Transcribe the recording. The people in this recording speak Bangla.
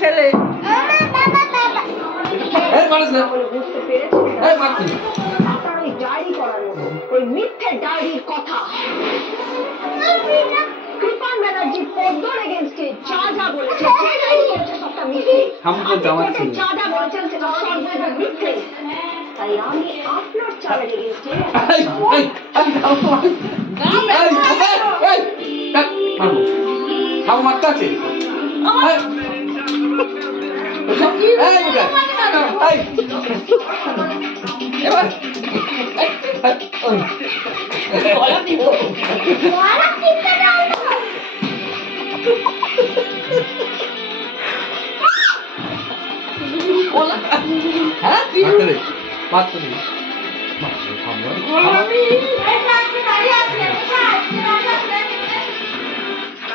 ছেলে ডায়েরি করানো ওই মিথ্যে ডায়েরির কথা কৃপাল ব্যানার্জি পদ্মর এগেনস্টে যা যা বলেছে সেটাই বলছে সবটা মিথ্যে যা যা বলেছেন সেটা সর্বদা মিথ্যে তাই আমি আপনার চালের এগেনস্টে এবার হ্যাঁ